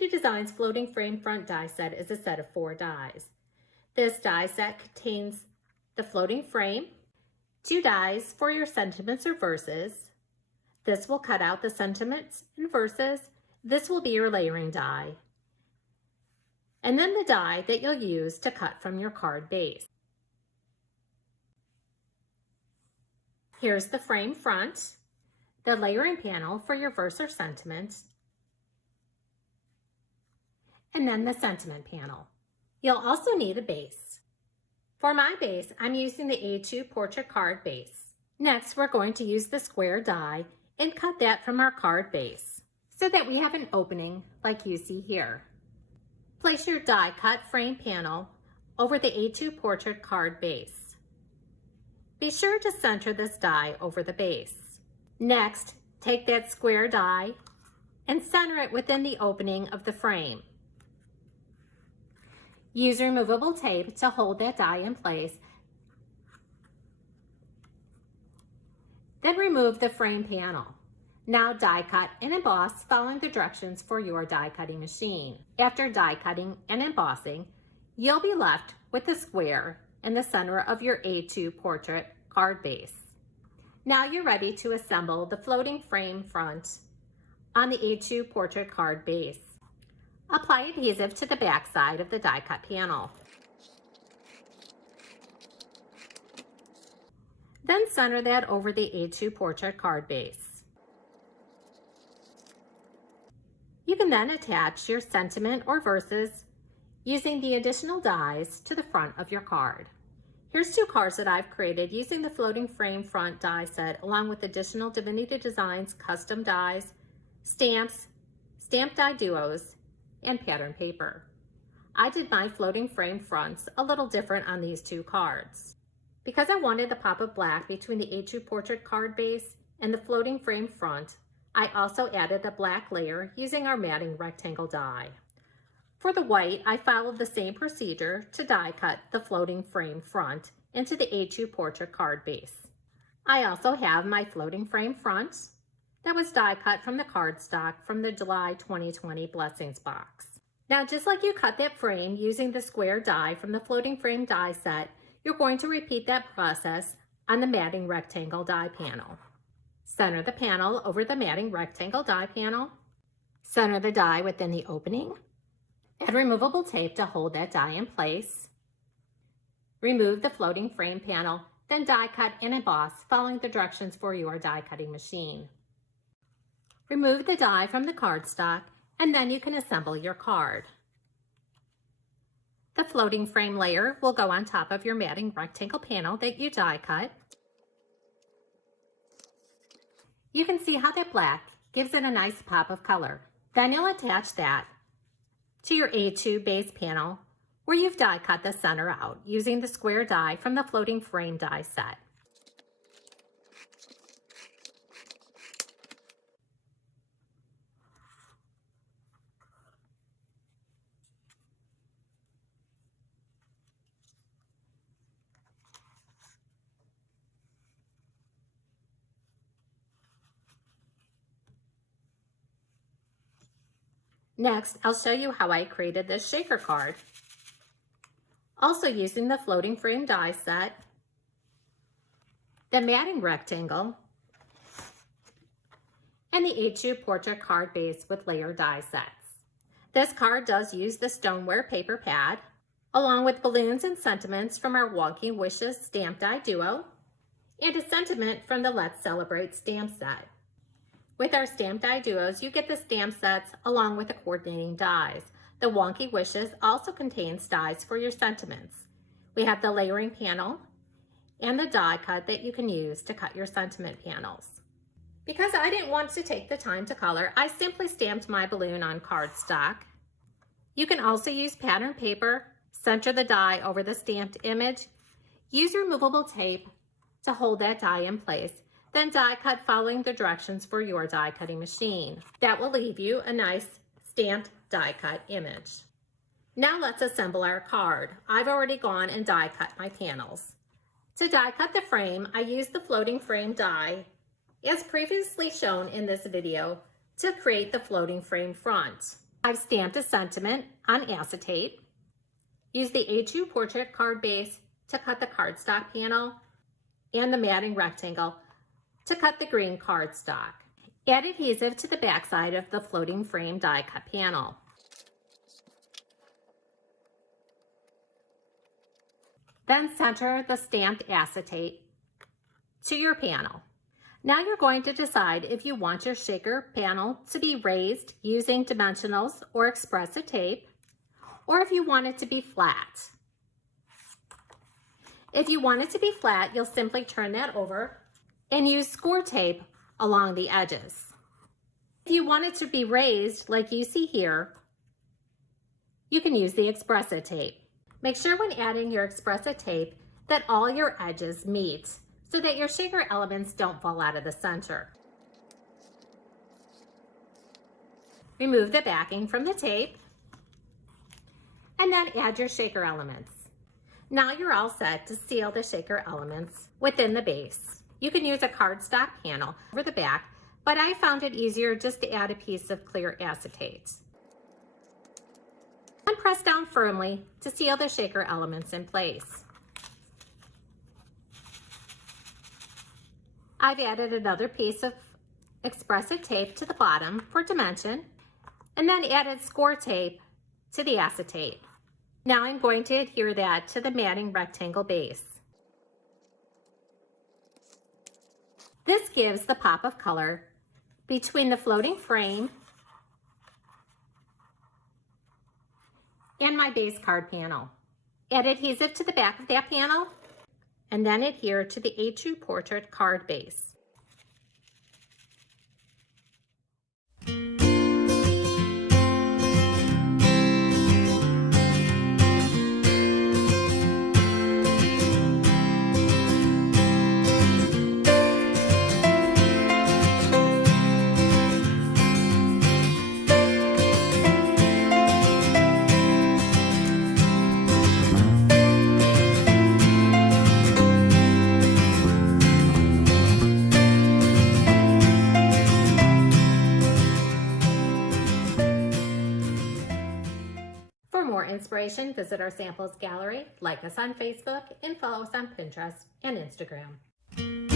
Divinity Designs floating frame front die set is a set of 4 dies. This die set contains the floating frame, 2 dies for your sentiments or verses. This will cut out the sentiments and verses. This will be your layering die. And then the die that you'll use to cut from your card base. Here's the frame front, the layering panel for your verse or sentiment, and then the sentiment panel. You'll also need a base. For my base, I'm using the A2 portrait card base. Next, we're going to use the square die and cut that from our card base so that we have an opening like you see here. Place your die cut frame panel over the A2 portrait card base. Be sure to center this die over the base. Next, take that square die and center it within the opening of the frame. Use removable tape to hold that die in place. Then remove the frame panel. Now die cut and emboss following the directions for your die cutting machine. After die cutting and embossing, you'll be left with the square in the center of your A2 portrait card base. Now you're ready to assemble the floating frame front on the A2 portrait card base. Apply adhesive to the back side of the die cut panel. Then center that over the A2 portrait card base. You can then attach your sentiment or verses using the additional dies to the front of your card. Here's 2 cards that I've created using the floating frame front die set along with additional Divinity Designs custom dies, stamps, stamp die duos, and pattern paper. I did my floating frame fronts a little different on these 2 cards. Because I wanted the pop of black between the A2 portrait card base and the floating frame front, I also added a black layer using our matting rectangle die. For the white, I followed the same procedure to die cut the floating frame front into the A2 portrait card base. I also have my floating frame front that was die cut from the cardstock from the July 2020 Blessings box. Now, just like you cut that frame using the square die from the floating frame die set, you're going to repeat that process on the matting rectangle die panel. Center the panel over the matting rectangle die panel. Center the die within the opening. Add removable tape to hold that die in place. Remove the floating frame panel, then die cut and emboss following the directions for your die cutting machine. Remove the die from the cardstock and then you can assemble your card. The floating frame layer will go on top of your matting rectangle panel that you die cut. You can see how that black gives it a nice pop of color. Then you'll attach that to your A2 base panel where you've die cut the center out using the square die from the floating frame die set. Next, I'll show you how I created this shaker card. Also using the floating frame die set, the matting rectangle, and the A2 portrait card base with layer die sets. This card does use the stoneware paper pad, along with balloons and sentiments from our Wonky Wishes stamp die duo, and a sentiment from the Let's Celebrate stamp set. With our stamp die duos, you get the stamp sets along with the coordinating dies. The Wonky Wishes also contains dies for your sentiments. We have the layering panel and the die cut that you can use to cut your sentiment panels. Because I didn't want to take the time to color, I simply stamped my balloon on cardstock. You can also use pattern paper, center the die over the stamped image, use removable tape to hold that die in place, then die cut following the directions for your die cutting machine. That will leave you a nice stamped die cut image. Now let's assemble our card. I've already gone and die cut my panels. To die cut the frame, I used the floating frame die, as previously shown in this video, to create the floating frame front. I've stamped a sentiment on acetate. Use the A2 portrait card base to cut the cardstock panel and the matting rectangle to cut the green cardstock. Add adhesive to the backside of the floating frame die cut panel. Then center the stamped acetate to your panel. Now you're going to decide if you want your shaker panel to be raised using dimensionals or expressive tape, or if you want it to be flat. If you want it to be flat, you'll simply turn that over and use score tape along the edges. If you want it to be raised like you see here, you can use the expressive tape. Make sure when adding your expressive tape that all your edges meet so that your shaker elements don't fall out of the center. Remove the backing from the tape and then add your shaker elements. Now you're all set to seal the shaker elements within the base. You can use a cardstock panel over the back, but I found it easier just to add a piece of clear acetate. And press down firmly to seal the shaker elements in place. I've added another piece of expressive tape to the bottom for dimension, and then added score tape to the acetate. Now I'm going to adhere that to the matting rectangle base. This gives the pop of color between the floating frame and my base card panel. Add adhesive to the back of that panel and then adhere to the A2 portrait card base. For more inspiration, visit our samples gallery, like us on Facebook, and follow us on Pinterest and Instagram.